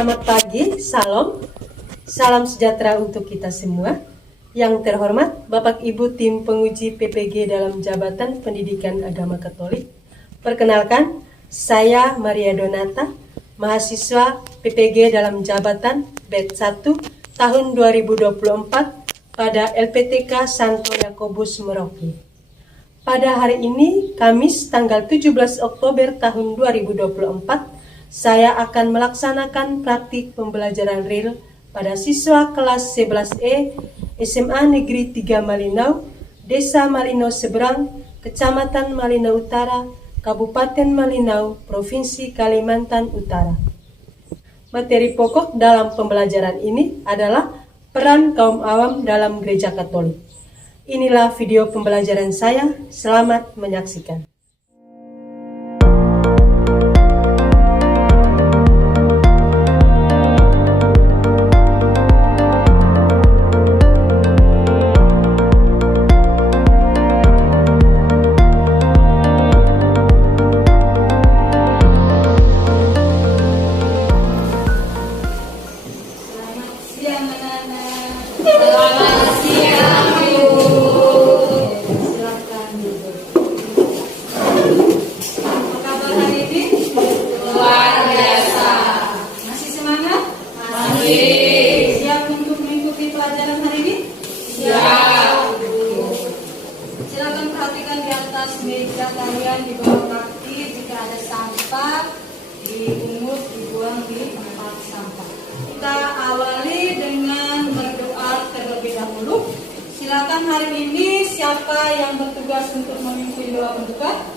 Selamat pagi, salam sejahtera untuk kita semua. Yang terhormat Bapak Ibu tim penguji PPG dalam Jabatan Pendidikan Agama Katolik. Perkenalkan, saya Maria Donata, mahasiswa PPG dalam Jabatan BED 1 tahun 2024 pada LPTK Santo Yakobus Merauke. Pada hari ini, Kamis tanggal 17 Oktober tahun 2024, saya akan melaksanakan praktik pembelajaran real pada siswa kelas 11E SMA Negeri 3 Malinau, Desa Malinau Seberang, Kecamatan Malinau Utara, Kabupaten Malinau, Provinsi Kalimantan Utara. Materi pokok dalam pembelajaran ini adalah peran kaum awam dalam Gereja Katolik. Inilah video pembelajaran saya, selamat menyaksikan. Meja kalian di bawah kaki, jika ada sampah dipungut, dibuang di tempat sampah. Kita awali dengan berdoa terlebih dahulu. Silakan hari ini siapa yang bertugas untuk memimpin doa berdoa?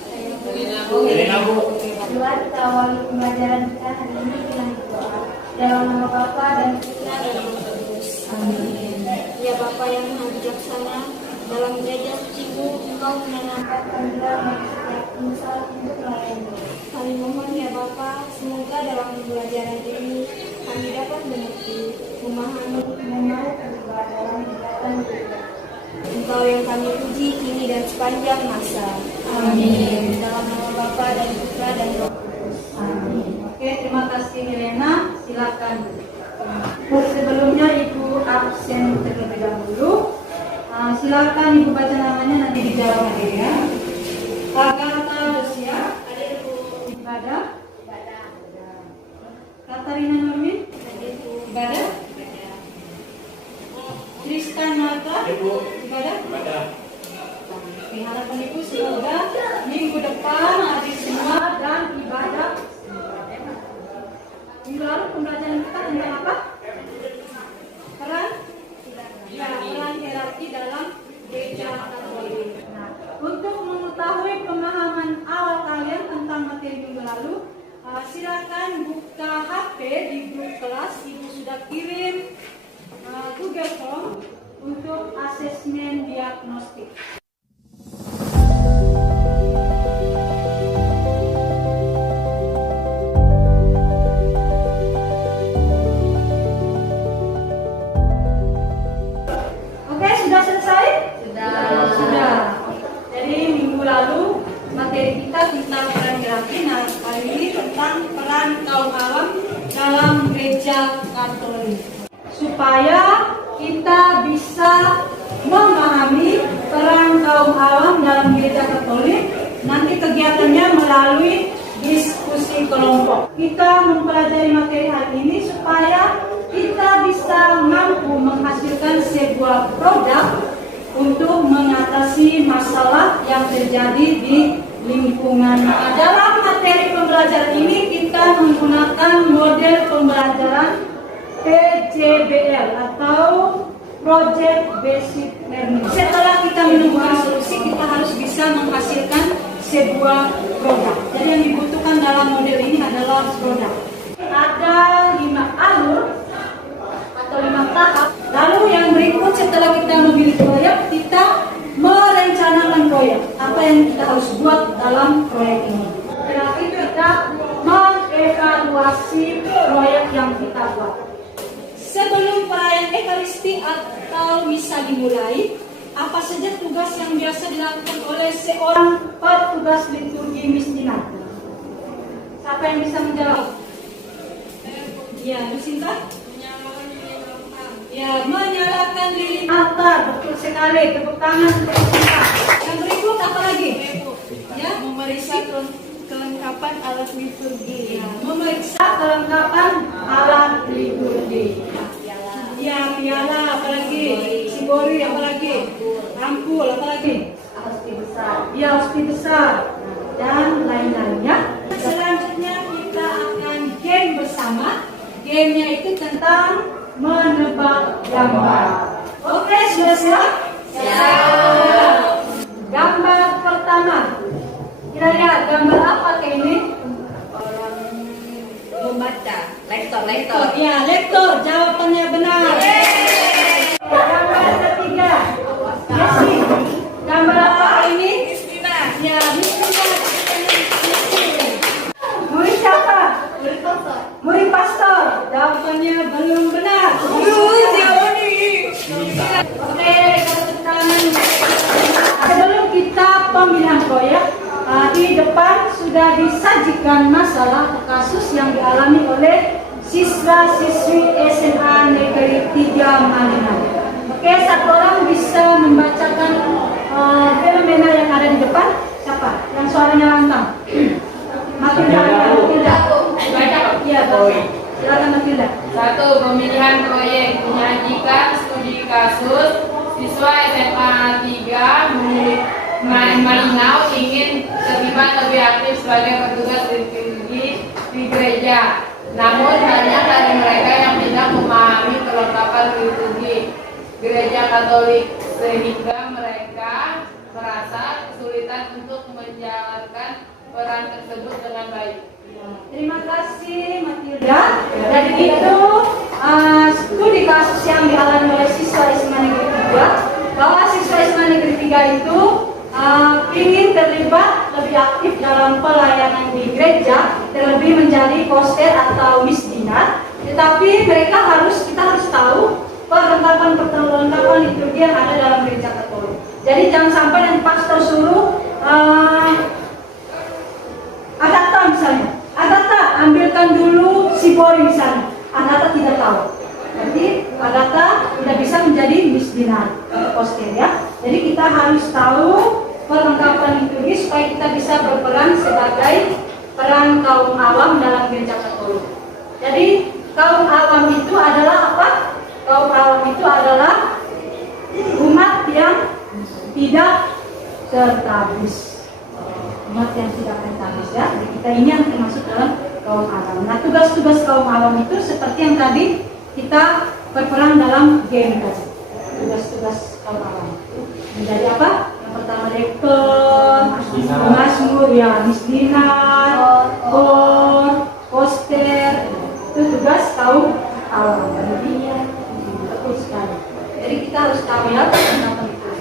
Tuhan, kita awali pembelajaran kita hari ini dengan doa. Dalam nama Bapa dan Putra dan Roh Kudus. Amin. Ya Bapa yang Maha Bijaksana, dalam gereja sucimu Engkau menanamkan dalam setiap unsur untuk melayani. Kami mohon ya Bapa, semoga dalam pembelajaran ini kami dapat mengerti, memahami, Memang terlibat dalam kegiatan kita. Engkau yang kami puji kini dan sepanjang masa. Amin. Dalam nama Bapa dan Putra dan Roh Kudus. Amin. Oke, terima kasih Helena. Silakan. Sebelumnya Ibu absen terlebih dahulu. Silakan Ibu baca namanya, nanti dijawab ya. Agatha Dosia, Ibadah, Katarina Normin, Ibadah, Tristan Marta, Ibadah. Oke, harapan Ibu semoga minggu depan adik semua dan ibadah. Minggu lalu pembelajaran kita tentang apa? Peran hierarki dalam Gereja Katolik. Nah, untuk mengetahui pemahaman awal kalian tentang materi minggu lalu, silakan buka HP di grup kelas. Ibu sudah kirim Google Form untuk asesmen diagnostik. Sudah. Jadi minggu lalu materi kita tentang peran hierarki. Nah, kali ini tentang peran kaum awam dalam Gereja Katolik. Supaya kita bisa memahami peran kaum awam dalam Gereja Katolik, nanti kegiatannya melalui diskusi kelompok. Kita mempelajari materi hari ini supaya kita bisa mampu menghasilkan sebuah produk untuk mengatasi masalah yang terjadi di lingkungan. Nah, dalam materi pembelajaran ini kita menggunakan model pembelajaran PJBL atau Project Basic Learning. Setelah kita menemukan solusi, kita harus bisa menghasilkan sebuah produk. Jadi yang dibutuhkan dalam model ini adalah produk. Ada 5 alur atau 5 tahap. Lalu yang berikut setelah kita memilih proyek, kita merencanakan proyek. Apa yang kita harus buat dalam proyek ini. Terakhir kita mengevaluasi proyek yang kita buat. Sebelum perayaan Ekaristi atau misa dimulai, apa saja tugas yang biasa dilakukan oleh seorang petugas liturgi mistina? Siapa yang bisa menjawab? Ya, Bu Sinta? Ya, menyalakan lilin altar. Betul sekali. Tepuk tangan untuk Bu Sinta. Yang berikut apa lagi? Ya, Memeriksa kelengkapan alat liturgi. ya, memeriksa kelengkapan alat liturgi. Ya, piala, apalagi? Simbori, apalagi? Ampul, apalagi? Ya, hospi besar dan lain-lainnya. Selanjutnya kita akan game bersama. Gamenya itu tentang menebak gambar. Oke, sudah siap? Siap. Gambar pertama. Kira-kira gambar apa kayak ini? Membaca. Lektor. Ya, lektor. Jawabannya benar. Gambar ketiga. Yesi. Gambar apa ini? Ya, Mistina. Murid siapa? Murid pastor. Jawabannya belum benar. Oke, tepuk tangan. Sebelum kita pemilihan proyek, di depan sudah disajikan masalah kasus yang dialami oleh siswa-siswi SMA Negeri 3 Malinau. Oke, satu orang bisa membacakan fenomena yang ada di depan. Siapa? Yang suaranya lantang. Matilda. Iya, silakan Matilda. 1. Pemilihan proyek menyajikan studi kasus siswa SMA 3 Malinau ingin terlibat lebih aktif sebagai petugas liturgi di gereja. Namun banyak dari mereka yang tidak memahami kelengkapan liturgi gereja Katolik sehingga mereka merasa kesulitan untuk menjalankan peran tersebut dengan baik. Terima kasih Matilda. Jadi itu studi kasus yang dialami oleh siswa SMA Negeri 3, bahwa siswa SMA Negeri 3 itu ingin terlibat lebih aktif dalam pelayanan di gereja, terlebih menjadi poster atau misdinar. Tetapi kita harus tahu perlengkapan liturgi yang ada dalam gereja Katolik. Jadi jangan sampai nanti pastor suruh Agatha misalnya, Agatha ambilkan dulu Simbori misalnya, Agatha tidak tahu. Jadi Agatha tidak bisa menjadi misdinar atau poster ya. Jadi kita harus tahu perlengkapan liturgi supaya kita bisa berperan sebagai peran kaum awam dalam gereja Katolik. Jadi kaum awam itu adalah apa? Kaum awam itu adalah umat yang tidak tertabis. Umat yang tidak tertabis ya. Jadi kita ini yang termasuk dalam kaum awam. Nah, tugas-tugas kaum awam itu seperti yang tadi kita berperan dalam game tadi. Tugas-tugas kaum awam menjadi apa? Yang pertama lektor, mazmur ya, misdinar, kor, poster, itu tugas kaum awam. Jadi betul sekali. Jadi kita harus tahu ya tentang itu.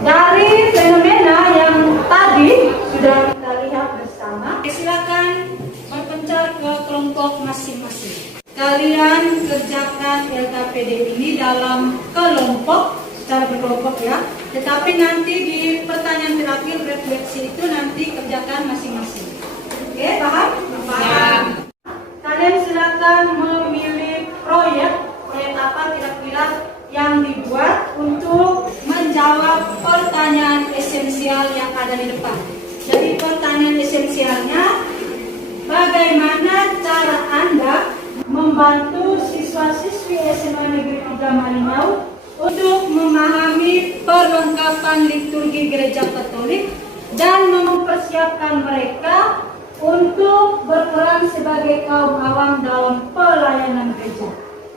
Dari fenomena yang tadi sudah kita lihat bersama, silakan berpencar ke kelompok masing-masing. Kalian kerjakan LKPD ini dalam kelompok, secara berkelompok ya. Tetapi nanti di pertanyaan terakhir refleksi itu nanti kerjakan masing-masing. Oke, paham? Paham. Kalian silakan memilih proyek apa kira-kira yang dibuat untuk menjawab pertanyaan esensial yang ada di depan. Jadi pertanyaan esensialnya, bagaimana cara Anda membantu siswa-siswi SMA Negeri 3 Malinau untuk memahami perlengkapan liturgi gereja Katolik dan mempersiapkan mereka untuk berperan sebagai kaum awam dalam pelayanan gereja.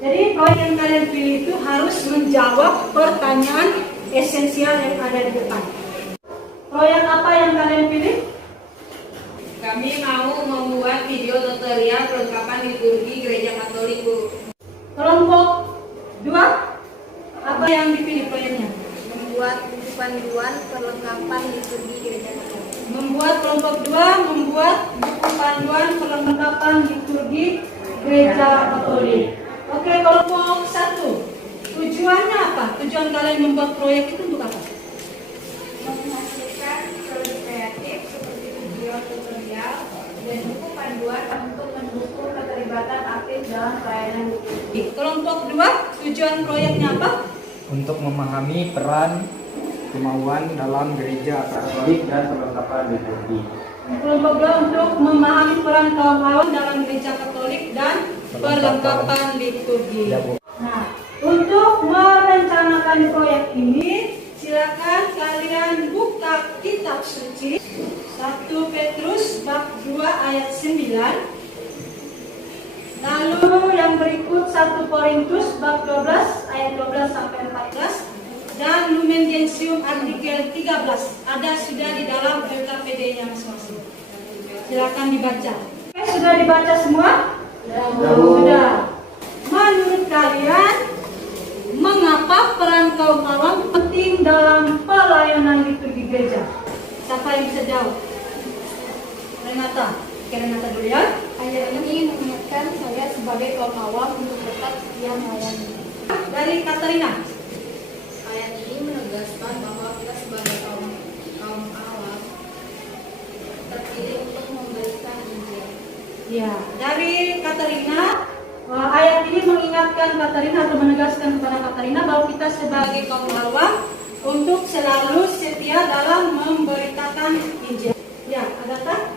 Jadi proyek yang kalian pilih itu harus menjawab pertanyaan esensial yang ada di depan. Proyek apa yang kalian pilih? Kami mau membuat video tutorial perlengkapan liturgi gereja Katolik, Bu. Kelompok 2, apa yang dipilih proyeknya? Membuat buku panduan perlengkapan liturgi gereja Katolik. Membuat kelompok 2 membuat buku panduan perlengkapan liturgi gereja Katolik. Oke, kelompok 1. Tujuannya apa? Tujuan kalian membuat proyek itu untuk apa? Menghasilkan solusi kreatif seperti video tutorial dan buku panduan untuk mendukung keterlibatan aktif dalam pelayanan liturgi. Kelompok 2, tujuan proyeknya apa? Untuk memahami peran kemauan dalam gereja Katolik dan perlengkapan liturgi. Kelompok 2 untuk memahami peran kaum awam dalam gereja Katolik dan perlengkapan liturgi. Nah, untuk merencanakan proyek ini, silakan kalian buka kitab suci 1 Petrus bab 2 ayat 9. Lalu yang berikut 1 Korintus bab 12 ayat 12 sampai 14 dan Lumen Gentium artikel 13 ada sudah di dalam LKPD-nya masing-masing. Silakan dibaca. Oke, sudah dibaca semua? Sudah. Menurut kalian, mengapa peran kaum awam penting dalam pelayanan liturgi gereja? Siapa yang bisa jawab? Renata. Oke, Renata dulu ya. Ayat ini mengingatkan saya sebagai kaum awam untuk tetap setia melayani. Dari Katarina. Ayat ini menegaskan bahwa kita sebagai kaum awam terpilih untuk memberikan Injil. Ya, dari Katarina, ayat ini mengingatkan Katarina atau menegaskan kepada Katarina bahwa kita sebagai kaum awam untuk selalu setia dalam memberitakan Injil. Ya, Agatha?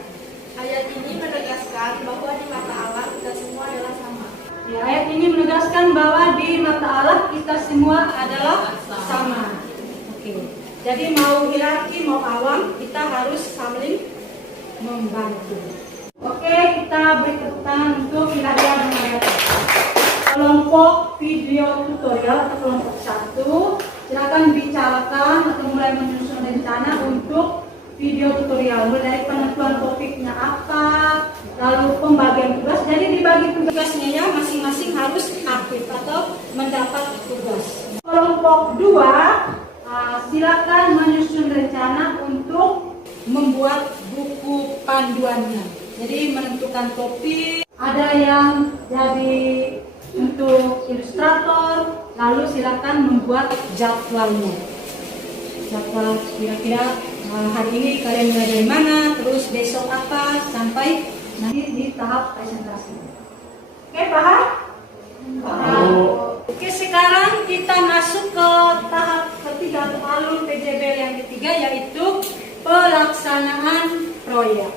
Ayat ini menegaskan bahwa di mata Allah kita semua adalah sama. Ya, ayat ini menegaskan bahwa di mata Allah kita semua adalah sama. Oke. Jadi mau hierarki mau awam kita harus saling membantu. Oke, kita beri tepuk tangan untuk Ilaria dan Agatha. Kelompok video tutorial atau kelompok 1, silakan bicarakan atau mulai menyusun rencana untuk video tutorial, mulai dari penentuan topiknya apa, lalu pembagian tugas. Jadi dibagi tugasnya ya, masing-masing harus aktif atau mendapat tugas. Kelompok 2, silakan menyusun rencana untuk membuat buku panduannya. Jadi menentukan topik, ada yang jadi untuk ilustrator, lalu silakan membuat jadwalnya. Jadwal kira-kira hari ini kalian mulai dari mana, terus besok apa, sampai nanti di tahap presentasi. Oke, paham? Paham. Oke, sekarang kita masuk ke tahap ketiga atau alur PJB yang ketiga, yaitu pelaksanaan proyek.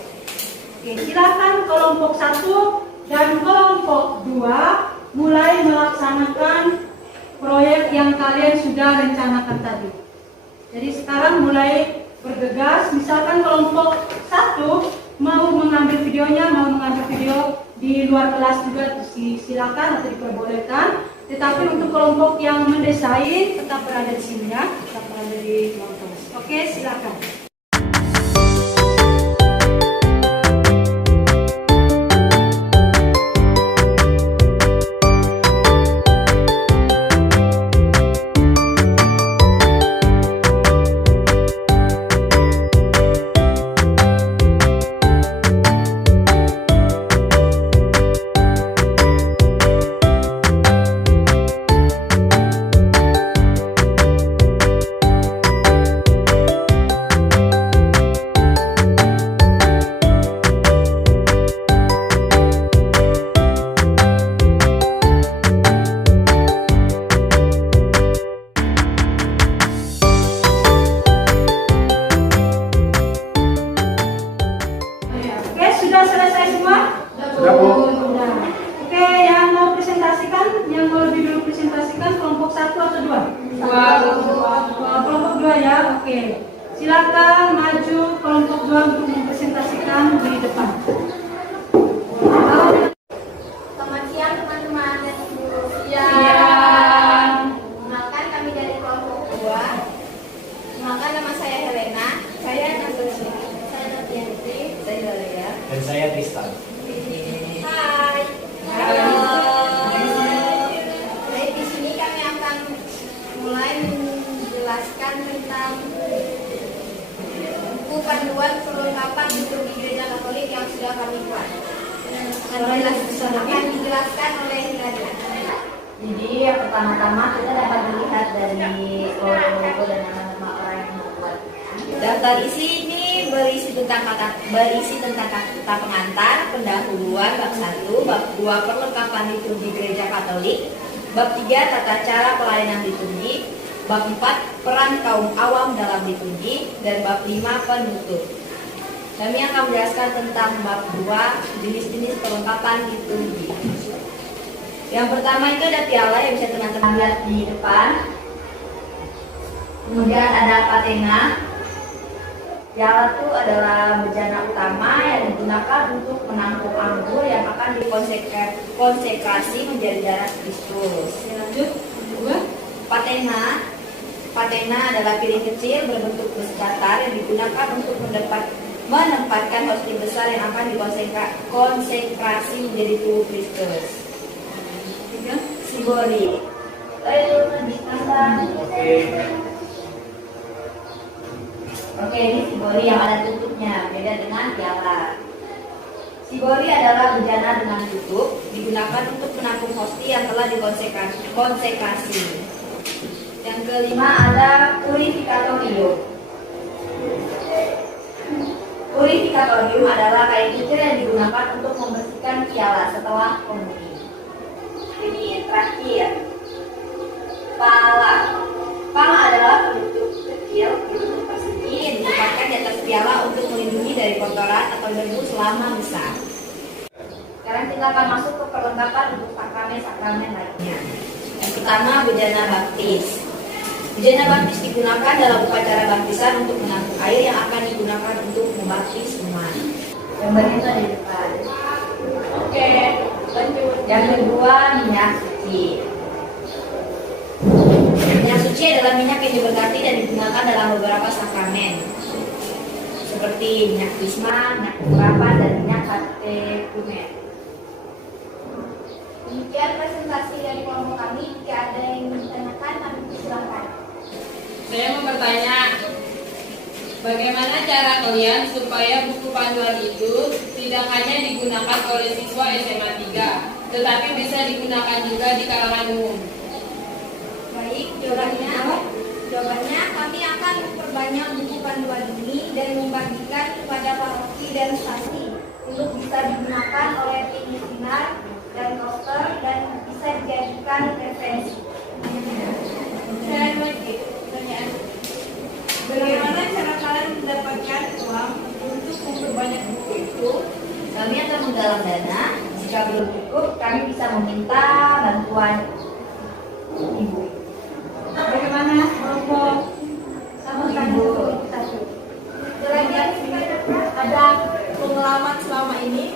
Oke, silakan kelompok 1 dan kelompok 2 mulai melaksanakan proyek yang kalian sudah rencanakan tadi. Jadi sekarang mulai bergegas, misalkan kelompok 1 mau mengambil videonya, mau mengambil video di luar kelas juga silakan atau diperbolehkan. Tetapi untuk kelompok yang mendesain tetap berada di sini ya, tetap berada di luar kelas. Oke, silakan. Kelompok 2 ya, oke. Silakan maju kelompok 2 untuk mempresentasikan di depan. Selamat siang teman-teman dan guru. Siang. Kenalkan kami dari kelompok 2. Kenalkan nama saya Helena. Saya Natasha. Saya Notianti. Saya Dalia. Dan saya Tristan. Hai. Halo. Baik, di sini kami akan mulai menjelaskan tentang buku panduan perlengkapan liturgi Gereja Katolik yang sudah kami buat. Akan dijelaskan oleh Hilda. Jadi yang pertama-tama kita dapat dilihat dari logo dan nama-nama orang yang membuat. Daftar isi ini berisi tentang kata pengantar, pendahuluan, bab 1, bab 2 perlengkapan liturgi gereja Katolik, bab 3 tata cara pelayanan liturgi, bab 4 peran kaum awam dalam liturgi, dan bab 5 penutup. Kami akan menjelaskan tentang bab 2 jenis-jenis perlengkapan liturgi. Yang pertama itu ada piala yang bisa teman-teman lihat di depan. Kemudian ada patena. Piala itu adalah bejana utama yang digunakan untuk menampung anggur yang akan dikonsekrasi menjadi darah Kristus. Lanjut, kedua. Patena adalah piring kecil berbentuk bus datar yang digunakan untuk menempatkan hostia besar yang akan dikonsekrasi menjadi tubuh Kristus. Tiga. Sibori. Oke, ini sibori yang ada tutupnya, beda dengan piala. Sibori adalah bejana dengan tutup, digunakan untuk menampung hostia yang telah dikonsekrasi. Yang kelima ada purificatorium. Purificatorium adalah kain kecil yang digunakan untuk membersihkan piala setelah pembunuh. Ini terakhir. Pala adalah bentuk kecil, bentuk persegi yang ditempatkan di atas piala untuk melindungi dari kotoran atau debu selama besar. Sekarang kita akan masuk ke perlengkapan untuk sakramen lainnya. Yang pertama, bejana baptis. Bejana baptis digunakan dalam upacara baptisan untuk menampung air yang akan digunakan untuk membaptis umat. Gambarnya itu ada di depan. Oke, lanjut. Yang kedua, minyak suci. Minyak suci adalah minyak yang diberkati dan digunakan dalam beberapa sakramen, seperti minyak krisma, minyak penggerapan, dan minyak katekumen. Demikian presentasi dari kelompok kami. Jika ada yang ditanyakan, kami persilahkan. Saya mau bertanya, bagaimana cara kalian supaya buku panduan itu tidak hanya digunakan oleh siswa SMA 3, tetapi bisa digunakan juga di kalangan umum? Baik, jawabannya kami akan memperbanyak buku panduan ini dan membagikan kepada paroki dan stasi untuk bisa digunakan oleh tim misinar dan roster dan bisa dijadikan referensi. Saya lagi pertanyaan, bagaimana cara kalian mendapatkan uang untuk memperbanyak buku itu? Kami akan menggalang dana. Jika belum cukup, kami bisa meminta bantuan ibu. Bagaimana kelompok Ibu. Ada pengalaman selama ini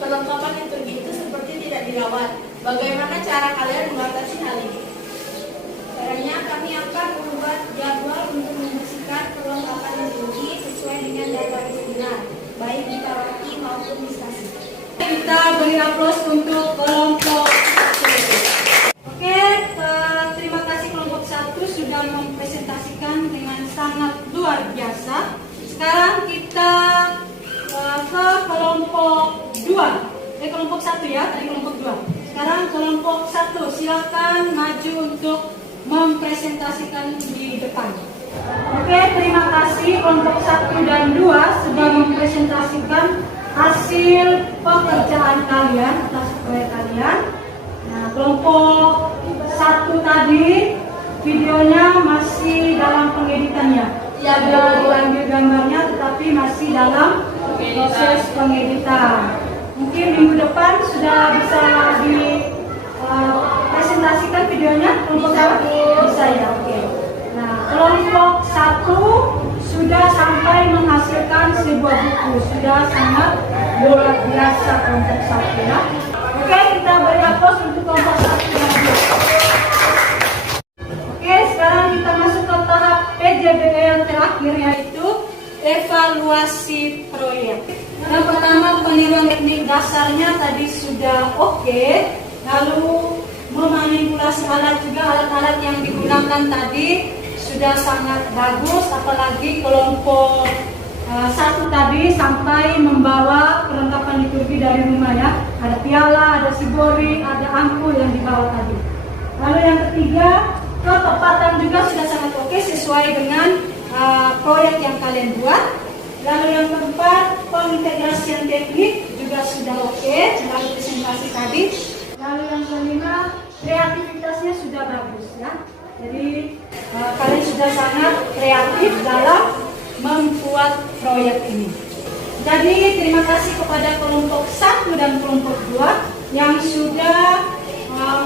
perlengkapan liturgi itu seperti tidak dirawat. Bagaimana cara kalian mengatasi hal ini? Caranya kami akan membuat jadwal untuk membersihkan perlengkapan liturgi sesuai dengan data seminar, baik di paroki maupun di stasi. Kita beri aplaus untuk kelompok 1. Oke, terima kasih kelompok 1 sudah mempresentasikan dengan sangat luar biasa. Sekarang kita ke kelompok 2. Kelompok 1 ya, tadi kelompok 2. Sekarang kelompok 1, silakan maju untuk mempresentasikan di depan. Oke, terima kasih kelompok 1 dan 2 sudah mempresentasikan hasil pekerjaan kalian atas proyek kalian. Nah, kelompok 1 tadi videonya masih dalam pengeditannya. Sudah diambil gambarnya tetapi masih dalam proses pengeditan. Mungkin minggu depan sudah bisa dipresentasikan videonya kelompok 1? Bisa ya, oke. Nah, kelompok 1 sudah sampai menghasilkan sebuah buku. Sudah sangat luar biasa kelompok 1 ya. Oke, kita beri aplaus untuk kelompok 1 dan 2. Oke, sekarang kita masuk ke tahap PJBE yang terakhir, yaitu evaluasi proyek. Yang pertama, peniruan teknik dasarnya tadi sudah oke. Lalu memanipulasi alat juga, alat-alat yang digunakan tadi sudah sangat bagus. Apalagi kelompok 1 tadi sampai membawa perlengkapan liturgi dari rumah ya. Ada piala, ada sibori, ada angkul yang dibawa tadi. Lalu yang ketiga, ketepatan juga sudah sangat oke sesuai dengan proyek yang kalian buat. Lalu yang keempat, pengintegrasian teknik juga sudah oke, melalui presentasi tadi. Lalu yang kelima, kreativitasnya sudah bagus ya. Jadi kalian sudah sangat kreatif dalam membuat proyek ini. Jadi terima kasih kepada kelompok 1 dan kelompok 2 yang sudah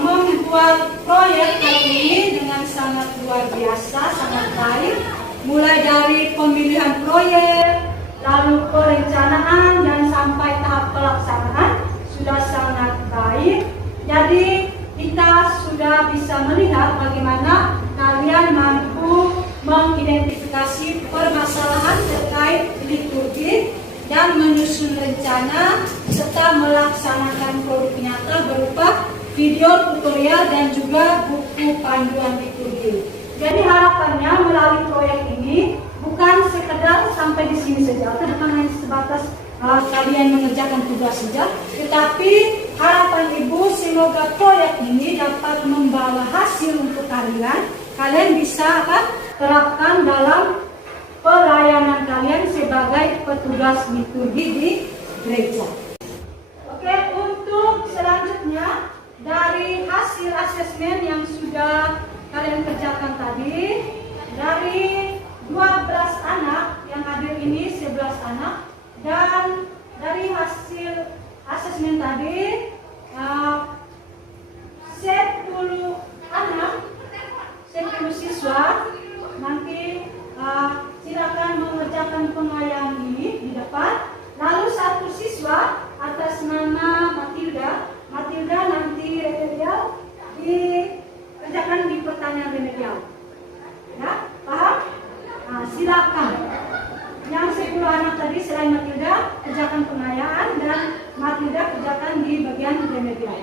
membuat proyek kali ini dengan sangat luar biasa, sangat baik. Mulai dari pemilihan proyek, lalu perencanaan dan sampai tahap pelaksanaan sudah sangat baik. Jadi kita sudah bisa melihat bagaimana kalian mampu mengidentifikasi permasalahan terkait liturgi dan menyusun rencana serta melaksanakan produk nyata berupa video tutorial dan juga buku panduan liturgi. Jadi harapannya melalui proyek ini bukan sekedar sampai di sini saja, atau bukan hanya sebatas kalian mengerjakan tugas saja, tetapi harapan Ibu semoga proyek ini dapat membawa hasil untuk kalian. Kalian bisa terapkan dalam pelayanan kalian sebagai petugas liturgi di gereja. Oke, untuk selanjutnya dari hasil asesmen yang sudah kalian kerjakan tadi, dari 12 anak yang hadir ini 11 anak, dan dari hasil asesmen tadi 10 anak, 10 siswa nanti silakan mengerjakan pengayaan ini di depan. Lalu 1 siswa atas nama Matilda nanti remedial dikerjakan di pertanyaan remedial. Ya, paham? Silakan. Yang 10 anak tadi selain Matilda kerjakan pengayaan dan Matilda kerjakan di bagian remedial.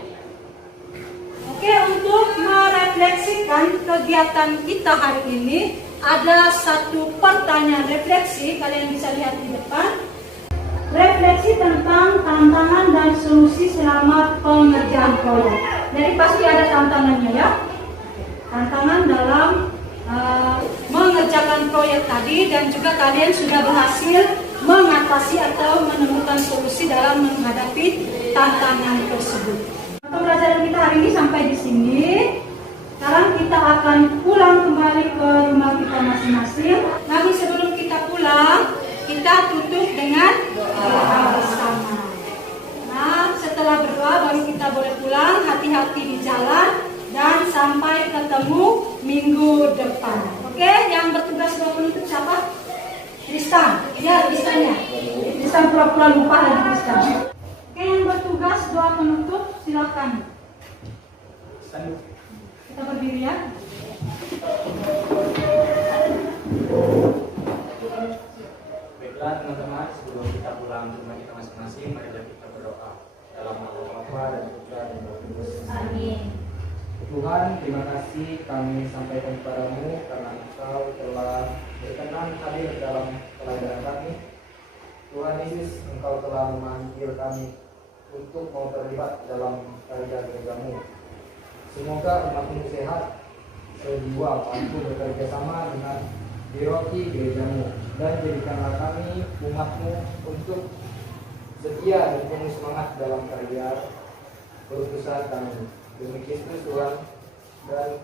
Oke, untuk merefleksikan kegiatan kita hari ini ada 1 pertanyaan refleksi, kalian bisa lihat di depan. Refleksi tentang tantangan dan solusi selama pengerjaan proyek. Jadi pasti ada tantangannya ya. Tantangan dalam mengerjakan proyek tadi, dan juga kalian sudah berhasil mengatasi atau menemukan solusi dalam menghadapi tantangan tersebut. Pembelajaran kita hari ini sampai di sini. Sekarang kita akan pulang kembali ke rumah kita masing-masing. Tapi sebelum kita pulang, kita tutup dengan doa bersama. Nah, setelah berdoa baru kita boleh pulang. Hati-hati di jalan dan sampai ketemu minggu depan. Oke, yang bertugas doa penutup siapa? Tristan. Ya, Tristannya. Tristan pura-pura lupa lagi Tristan. Oke, yang bertugas doa penutup silakan. Kita berdiri ya. Baiklah teman-teman, sebelum kita pulang ke rumah kita masing-masing, mari kita berdoa dalam nama Bapa dan Putra dan Roh Kudus. Amin. Tuhan, terima kasih kami sampaikan kepadamu karena Engkau telah berkenan hadir dalam pelayanan kami. Tuhan Yesus, Engkau telah memanggil kami untuk mau terlibat dalam karya gerejamu. Semoga umatmu sehat, sejiwa, mampu bekerja sama dengan diroti gerejamu, dan jadikanlah kami umatmu untuk setia dan penuh semangat dalam karya perutusan kami. Demi Kristus Tuhan dan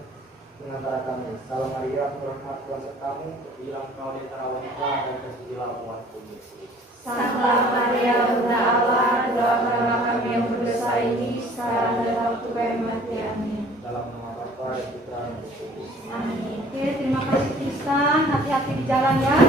pengantara kami. Salam Maria, rahmat Tuhan sertamu, terbilang kau di antara wanita dan terpujilah buatku Yesus. Santa Maria Bunda Allah, doakanlah kami yang berdosa ini sekarang dan waktu kematian. Amin. Dalam nama Bapa dan Putra dan Roh Kudus. Amin. Oke, terima kasih Tristan. Hati-hati di jalan ya.